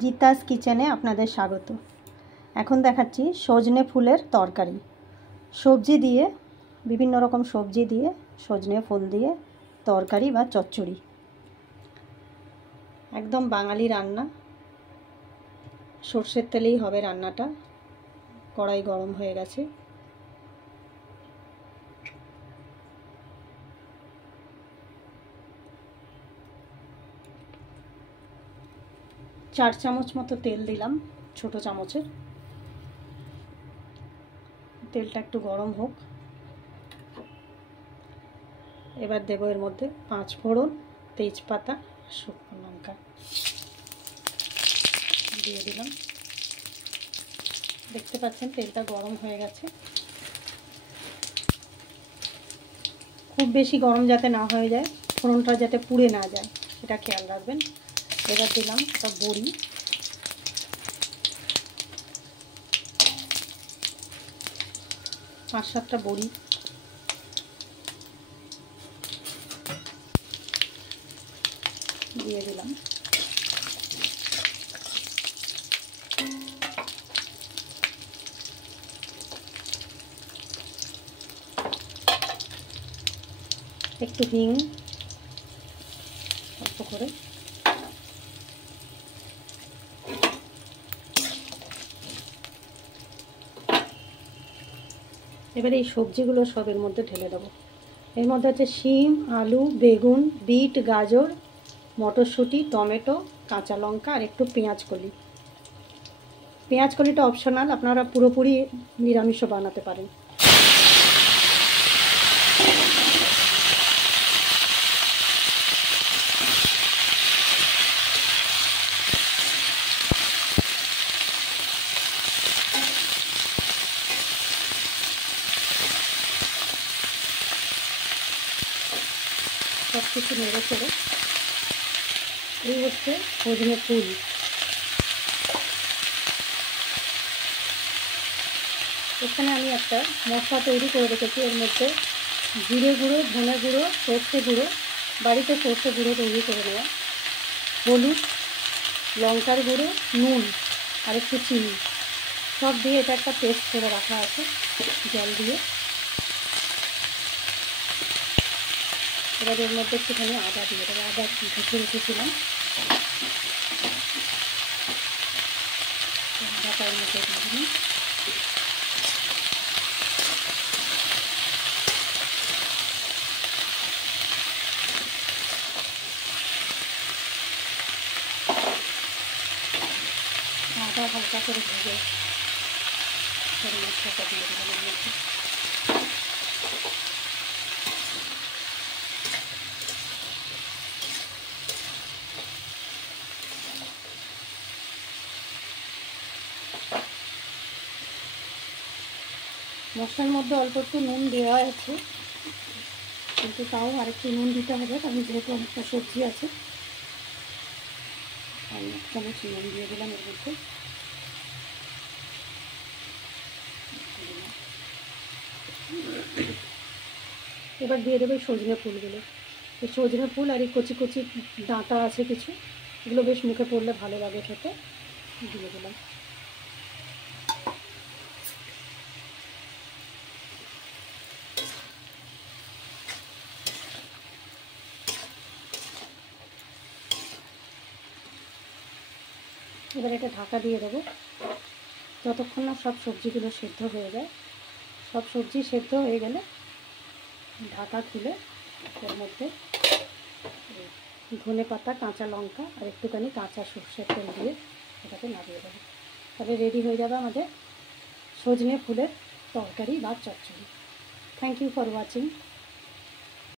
জিতাস কিচেনে আপনাদের স্বাগত। এখন দেখাচ্ছি সজনে ফুলের তরকারি। সবজি দিয়ে, বিভিন্ন রকম সবজি দিয়ে সজনে ফুল দিয়ে তরকারি বা চচ্চড়ি, একদম বাঙালি রান্না। সর্ষের তেলেই হবে রান্নাটা। কড়াই গরম হয়ে গেছে। চার চামচ মতো তেল দিলাম, ছোট চামচের। তেলটা একটু গরম হোক। এবার দেবো এর মধ্যে 5 ফোড়ন, তেজপাতা, শুকনো লঙ্কা দিয়ে দিলাম। দেখতে পাচ্ছেন তেলটা গরম হয়ে গেছে। খুব বেশি গরম যাতে না হয়ে যায়, ফোড়নটা যাতে পুড়ে না যায়, এটা খেয়াল রাখবেন। এবার দিলাম একটা বড়ি, 5-7টা বড়ি দিয়ে দিলাম। একটু হিং অল্প করে। এবারে এই সবজিগুলো সব এর মধ্যে ঢেলে দেবো। এর মধ্যে আছে শিম, আলু, বেগুন, বিট, গাজর, মটরশুঁটি, টমেটো, কাঁচা লঙ্কা আর একটু পেঁয়াজ কলি। পেঁয়াজ কলিটা অপশনাল, আপনারা পুরোপুরি নিরামিষও বানাতে পারেন। সব কিছু নেড়ে করে এই হচ্ছে সজনে ফুল। এখানে আমি একটা মশলা তৈরি করে রেখেছি। এর মধ্যে জিরে গুঁড়ো, ধনে গুঁড়ো, সর্ষে গুঁড়ো, বাড়িতে সর্ষে গুঁড়ো তৈরি করে নেওয়া, হলুদ, লঙ্কার গুঁড়ো, নুন আর একটু চিনি সব দিয়ে এটা একটা পেস্ট করে রাখা আছে জল দিয়ে। এবার এর মধ্যে একটুখানি আদা দিয়ে দেবো। আদা ঘষে রেখেছিলাম, আদাটা এর মধ্যে দিয়ে দিলাম। আদা হালকা করে ভেজে মশলাটা দিয়ে দিলাম এর মধ্যে। মশলার মধ্যে অল্প একটু নুন দেওয়া আছে, কিন্তু তাও আরেকটু নুন দিতে হবে, কারণ যেহেতু অনেকটা সবজি আছে। আমি 1 চামচ নুন দিয়ে দিলাম এর মধ্যে। এবার দিয়ে দেবো সজনে ফুলগুলো। এই সজনে ফুল আর এই কচি কচি ডাঁটা আছে কিছু, এগুলো বেশ মুখে পড়লে ভালো লাগে খেতে, দিয়ে দিলাম। এবার এটা ঢাকা দিয়ে দেবো যতক্ষণ না সব সবজিগুলো সেদ্ধ হয়ে যায়। সব সবজি সেদ্ধ হয়ে গেলে ঢাকা খুলে এর মধ্যে ধনে পাতা, কাঁচা লঙ্কা আর একটুখানি কাঁচা সর্ষের তেল দিয়ে এটাকে নাড়িয়ে দেবো। তাহলে রেডি হয়ে যাবে আমাদের সজনে ফুলের তরকারি বা চচ্চড়ি। Thank you for watching.